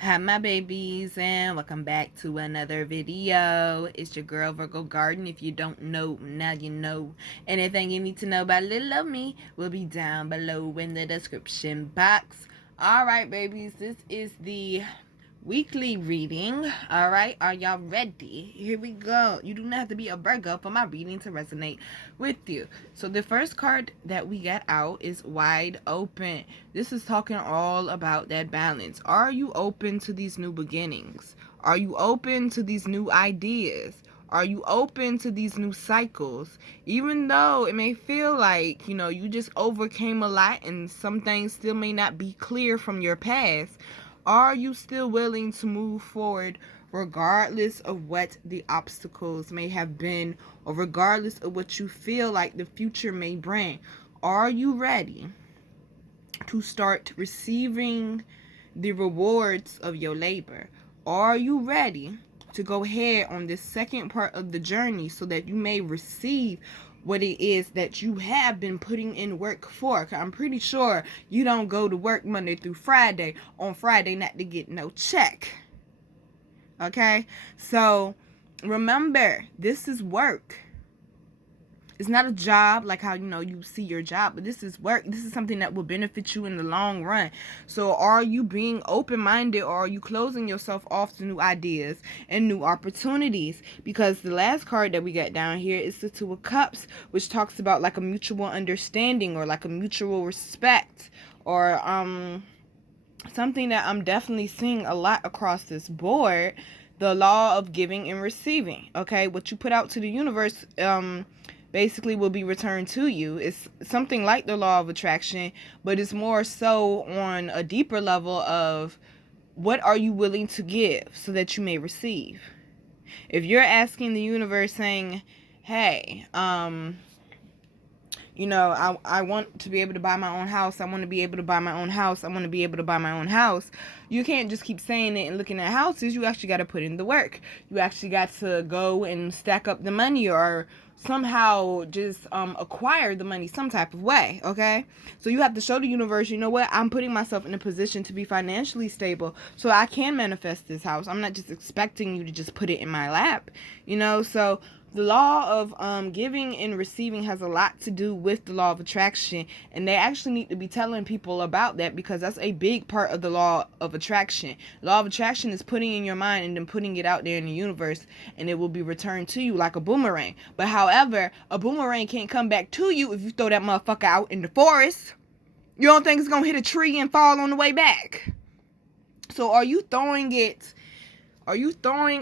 Hi my babies, and welcome back to another video. It's your girl Virgo Garden. If you don't know, now you know. Anything you need to know about little old me will be down below in the description box. Alright babies, this is the weekly reading. Alright, are y'all ready? Here we go. You do not have to be a Virgo for my reading to resonate with you. So the first card that we got out is Wide Open. This is talking all about that balance. Are you open to these new beginnings? Are you open to these new ideas? Are you open to these new cycles? Even though it may feel like, you just overcame a lot and some things still may not be clear from your past, are you still willing to move forward regardless of what the obstacles may have been, or regardless of what you feel like the future may bring? Are you ready to start receiving the rewards of your labor? Are you ready to go ahead on this second part of the journey so that you may receive what it is that you have been putting in work for? I'm pretty sure you don't go to work Monday through Friday on Friday not to get no check. Okay? So remember, this is work. It's not a job like how you see your job, but this is work. This is something that will benefit you in the long run. So are you being open-minded, or are you closing yourself off to new ideas and new opportunities? Because the last card that we got down here is the Two of Cups, which talks about like a mutual understanding or like a mutual respect, or something that I'm definitely seeing a lot across this board. The law of giving and receiving. Okay, what you put out to the universe basically will be returned to you. It's something like the law of attraction, but it's more so on a deeper level of what are you willing to give so that you may receive. If you're asking the universe saying, hey, I want to be able to buy my own house. I want to be able to buy my own house. I want to be able to buy my own house. You can't just keep saying it and looking at houses. You actually got to put in the work. You actually got to go and stack up the money, or somehow just acquire the money some type of way. Okay, so you have to show the universe, you know what, I'm putting myself in a position to be financially stable so I can manifest this house. I'm not just expecting you to just put it in my lap. So the law of giving and receiving has a lot to do with the law of attraction, and they actually need to be telling people about that, because that's a big part of the law of attraction. Law of attraction is putting in your mind and then putting it out there in the universe, and it will be returned to you like a boomerang. But however, a boomerang can't come back to you if you throw that motherfucker out in the forest. You don't think it's gonna hit a tree and fall on the way back? So are you throwing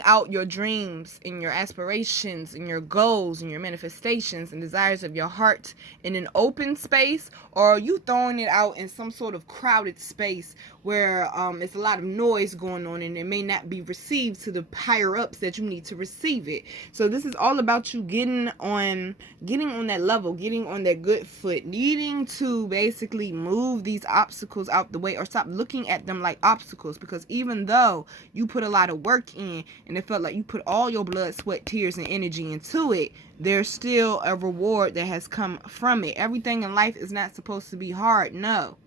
out your dreams and your aspirations and your goals and your manifestations and desires of your heart in an open space, or are you throwing it out in some sort of crowded space where it's a lot of noise going on and it may not be received to the higher ups that you need to receive it? So this is all about you getting on that level, getting on that good foot, needing to basically move these obstacles out the way, or stop looking at them like obstacles. Because even though you put a lot of work in and it felt like you put all your blood, sweat, tears, and energy into it, there's still a reward that has come from it. Everything in life is not supposed to be hard, no.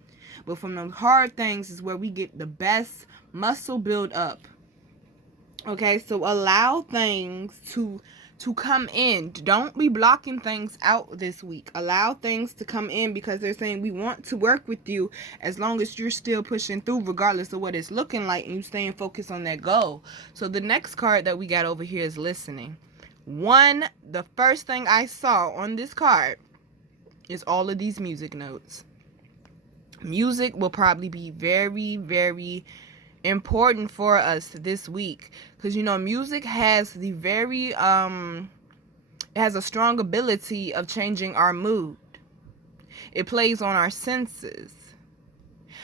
But from the hard things is where we get the best muscle build up. Okay, so allow things to come in. Don't be blocking things out this week. Allow things to come in, because they're saying we want to work with you as long as you're still pushing through regardless of what it's looking like and you staying focused on that goal. So the next card that we got over here is listening. The first thing I saw on this card is all of these music notes. Music will probably be very, very important for us this week, because music has the very it has a strong ability of changing our mood. It plays on our senses.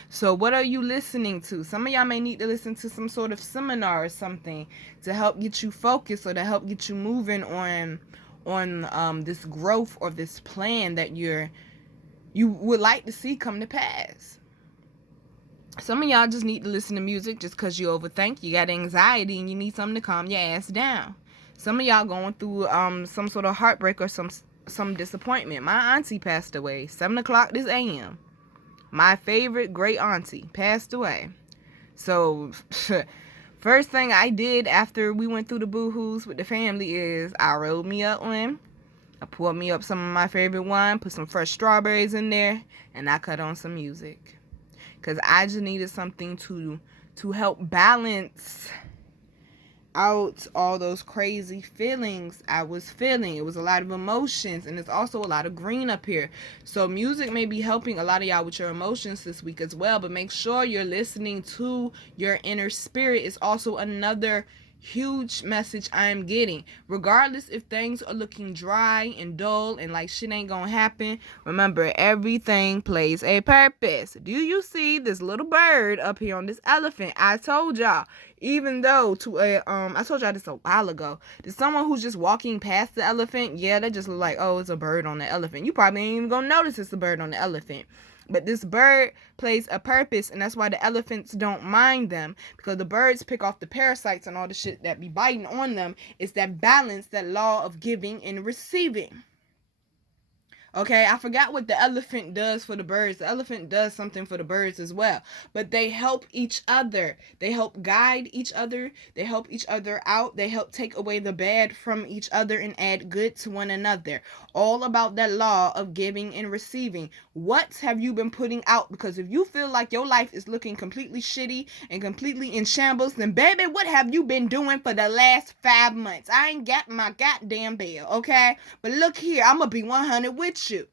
So what are you listening to? Some of y'all may need to listen to some sort of seminar or something to help get you focused, or to help get you moving on this growth or this plan that you would like to see come to pass. Some of y'all just need to listen to music just because you overthink, you got anxiety, and you need something to calm your ass down. Some of y'all going through some sort of heartbreak or some disappointment. My auntie passed away 7 o'clock this a.m. My favorite great auntie passed away So first thing I did after we went through the boohoos with the family is I rolled me up one. I poured me up some of my favorite wine, put some fresh strawberries in there, and I cut on some music. Because I just needed something to help balance out all those crazy feelings I was feeling. It was a lot of emotions, and it's also a lot of green up here. So music may be helping a lot of y'all with your emotions this week as well, but make sure you're listening to your inner spirit. It's also another huge message I am getting. Regardless if things are looking dry and dull and like shit ain't gonna happen, remember, everything plays a purpose. Do you see this little bird up here on this elephant? I told y'all, even though I told y'all this a while ago, there's someone who's just walking past the elephant, yeah, they just look like, oh, it's a bird on the elephant. You probably ain't even gonna notice it's a bird on the elephant. But this bird plays a purpose, and that's why the elephants don't mind them, because the birds pick off the parasites and all the shit that be biting on them. It's that balance, that law of giving and receiving. Okay, I forgot what the elephant does for the birds. The elephant does something for the birds as well. But they help each other. They help guide each other. They help each other out. They help take away the bad from each other and add good to one another. All about that law of giving and receiving. What have you been putting out? Because if you feel like your life is looking completely shitty and completely in shambles, then baby, what have you been doing for the last 5 months? I ain't got my goddamn bill, okay? But look here, I'm going to be 100 with you.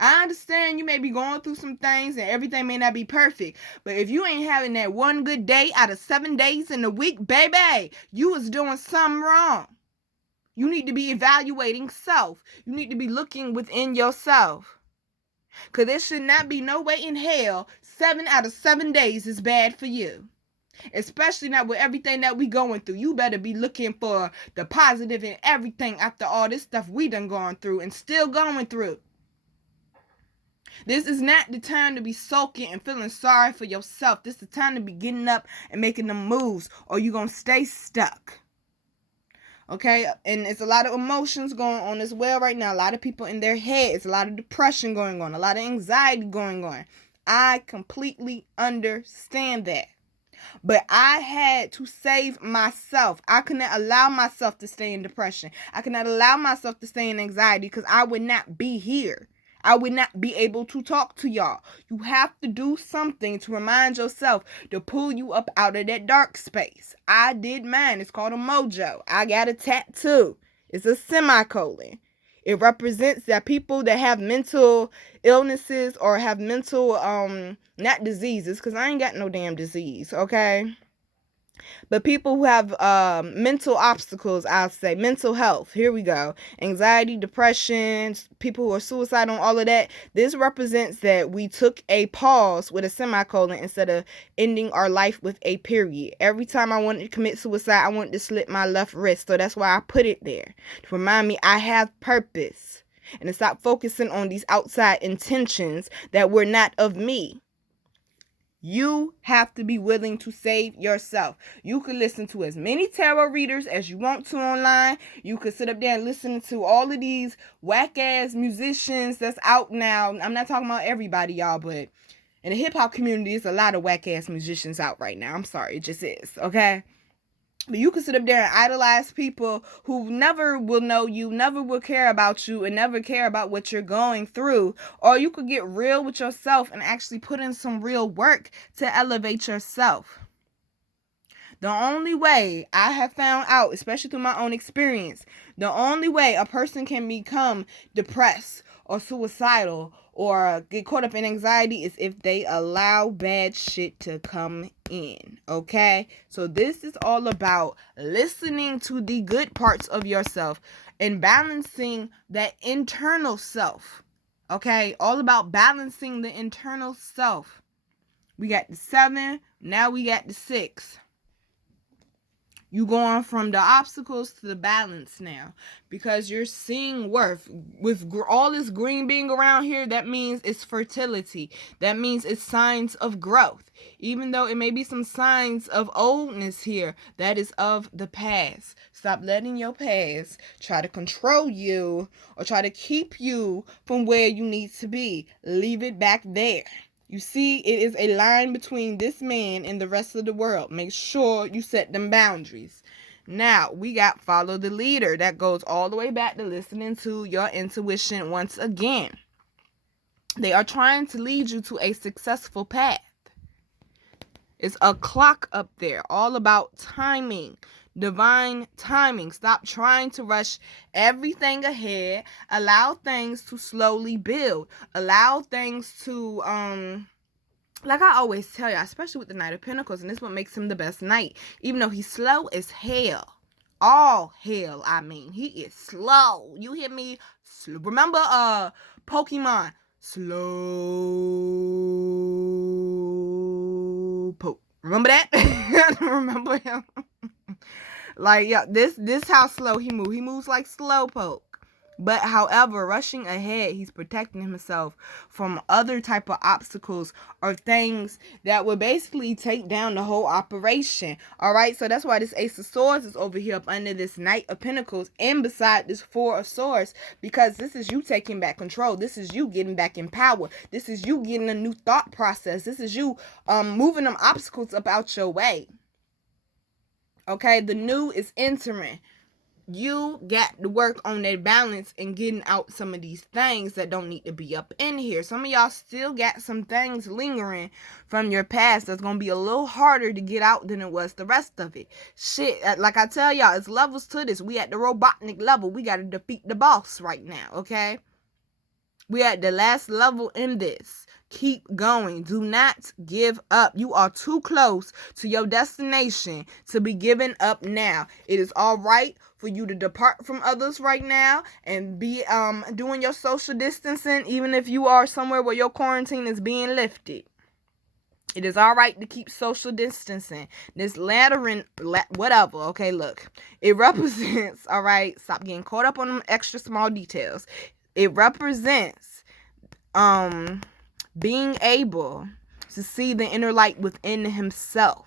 I understand you may be going through some things and everything may not be perfect, but if you ain't having that one good day out of 7 days in a week, baby, you was doing something wrong. You need to be evaluating self. You need to be looking within yourself. Because there should not be no way in hell 7 out of 7 days is bad for you. Especially not with everything that we going through. You better be looking for the positive in everything after all this stuff we done gone through and still going through. This is not the time to be sulking and feeling sorry for yourself. This is the time to be getting up and making them moves, or you're going to stay stuck. Okay? And it's a lot of emotions going on as well right now. A lot of people in their head. It's a lot of depression going on. A lot of anxiety going on. I completely understand that. But I had to save myself. I could not allow myself to stay in depression. I could not allow myself to stay in anxiety, because I would not be here. I would not be able to talk to y'all. You have to do something to remind yourself, to pull you up out of that dark space. I did mine. It's called a mojo. I got a tattoo. It's a semicolon. It represents that people that have mental illnesses or have mental, not diseases, because I ain't got no damn disease, okay? But people who have mental obstacles, I'll say, mental health, here we go, anxiety, depression, people who are suicidal, all of that, this represents that we took a pause with a semicolon instead of ending our life with a period. Every time I wanted to commit suicide, I wanted to slit my left wrist, so that's why I put it there, to remind me I have purpose, and to stop focusing on these outside intentions that were not of me. You have to be willing to save yourself. You can listen to as many tarot readers as you want to online. You can sit up there and listen to all of these whack-ass musicians that's out now. I'm not talking about everybody, y'all, but in the hip-hop community, there's a lot of whack-ass musicians out right now. I'm sorry, it just is, okay? But you can sit up there and idolize people who never will know you, never will care about you, and never care about what you're going through. Or you could get real with yourself and actually put in some real work to elevate yourself. The only way I have found out, especially through my own experience, the only way a person can become depressed or suicidal or get caught up in anxiety is if they allow bad shit to come in, okay? So this is all about listening to the good parts of yourself and balancing that internal self, okay? All about balancing the internal self. We got the 7, now we got the 6. You going from the obstacles to the balance now, because you're seeing worth. With all this green being around here, that means it's fertility. That means it's signs of growth. Even though it may be some signs of oldness here, that is of the past. Stop letting your past try to control you or try to keep you from where you need to be. Leave it back there. You see, it is a line between this man and the rest of the world. Make sure you set them boundaries. Now, we got follow the leader. That goes all the way back to listening to your intuition once again. They are trying to lead you to a successful path. It's a clock up there, all about timing, divine timing. Stop trying to rush everything ahead. Allow things to slowly build. Allow things to, like I always tell you, especially with the Knight of Pentacles, and this is what makes him the best knight. Even though he's slow as hell. All hell, I mean. He is slow. You hear me? Remember Pokemon? Slowpoke. Remember that? Remember him? Like, yeah, this how slow he moves. He moves like Slowpoke. But however, rushing ahead, he's protecting himself from other type of obstacles or things that would basically take down the whole operation. All right, so that's why this Ace of Swords is over here up under this Knight of Pentacles and beside this Four of Swords, because this is you taking back control. This is you getting back in power. This is you getting a new thought process. This is you moving them obstacles up out your way. Okay, the new is entering. You got to work on that balance and getting out some of these things that don't need to be up in here. Some of y'all still got some things lingering from your past that's going to be a little harder to get out than it was the rest of it. Shit, like I tell y'all, it's levels to this. We at the Robotnik level. We got to defeat the boss right now, okay? We at the last level in this. Keep going. Do not give up. You are too close to your destination to be giving up now. It is all right for you to depart from others right now and be doing your social distancing, even if you are somewhere where your quarantine is being lifted. It is all right to keep social distancing. This lantern, whatever, okay, look. It represents, all right, stop getting caught up on them extra small details. It represents being able to see the inner light within himself.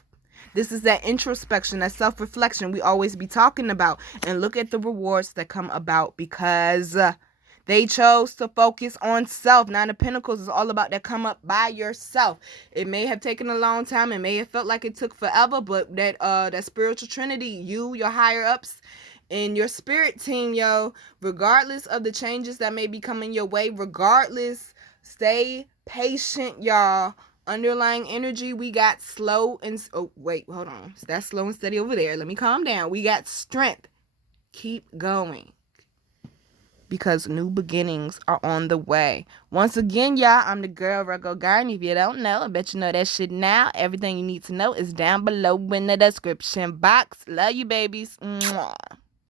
This is that introspection, that self-reflection we always be talking about. And look at the rewards that come about because they chose to focus on self. Nine of Pentacles is all about that come up by yourself. It may have taken a long time. It may have felt like it took forever. But that spiritual trinity, you, your higher ups, and your spirit team, yo, regardless of the changes that may be coming your way, regardless, stay patient, y'all. Underlying energy, we got slow and... Oh, wait, hold on. That's slow and steady over there. Let me calm down. We got strength. Keep going. Because new beginnings are on the way. Once again, y'all, I'm the girl, Virgo Garden. If you don't know, I bet you know that shit now. Everything you need to know is down below in the description box. Love you, babies. Mwah.